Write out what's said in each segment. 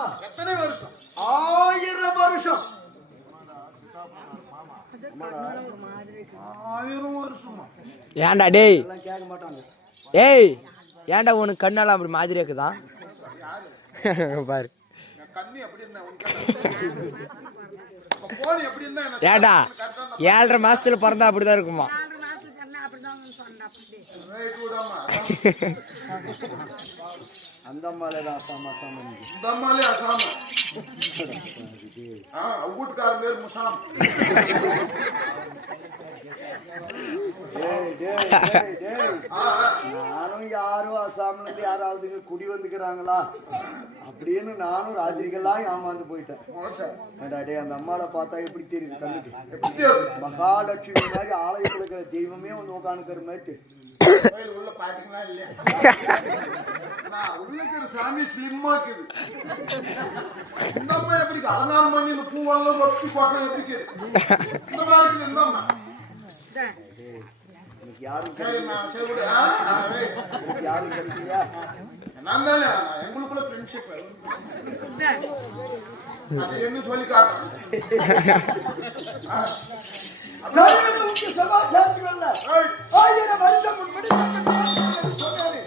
வருஷமா எத்தனை வருஷம்? ஆயிரம் வருஷம். ஆயிரம் வருஷமா? ஏன்டா டேய். கேட்க மாட்டாங்க ஏய் ஏன்டா உனக்கு கண்ணெல்லாம் அப்படி மாதிரி இருக்குதா? பாரு. கரெக்டா ஏழரை மாசத்துல பிறந்தா அப்படிதான் இருக்குமா? அப்படிதான் சொன்னா அப்படி ரைட் விடாமா அந்த அம்மாலே தான் அசாமா அசாமா இந்த அம்மாலே அசாம ஆ வீட்டுக்காரன் பேர் முசாம் டேய் டேய் டேய் டேய் ஆ, ஆ. நானும் யாரும் அசாம்ல இருந்து யாராவது இங்க குடி வந்துக்கிறாங்களா? அப்படின்னு நானும் ராத்திரிக்கெல்லாம் ஏமாந்து போயிட்டேன். டேய் அந்த அம்மாவை பார்த்தா எப்படி தெரியுது? கண்ணுக்கு எப்படி தெரியும்? மகாலட்சுமி மாதிரி ஆலயத்துல இருக்கிற தெய்வமே வந்து உட்காந்துக்கிற மாதிரி. கோயில் உள்ள பாத்தீங்களா இல்லையா? உள்ள இருக்கிற சாமி ஸ்லிம்மா இருக்குது. இந்த அம்மா எப்படி இருக்கு? அலங்காரம் பண்ணி இந்த பூவெல்லாம் எப்படி இருக்குது? இந்த மாதிரி இருக்குது இந்த அம்மா. யாரும் சரி நான் சரி நான் தானே எங்களுக்குள்ள ஃப்ரெண்ட்ஷிப். அது. என்ன சொல்லி காட்டுறேன் வரல ரைட். ஆயிரம் வருஷம் சொன்னாரு.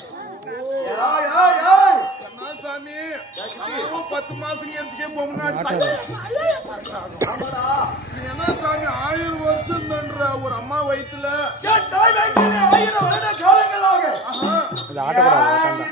சாமி பத்து மாசம் எடுத்துக்கே போக முன்னாடி. என்ன சாமி ஆயிரம் வருஷம் ஒரு அம்மா வயித்துல என் தாய் வயிற்றிலே ஆயிரம் வருட காலங்களாக? ஆஹா ஆட்டக்கூடாது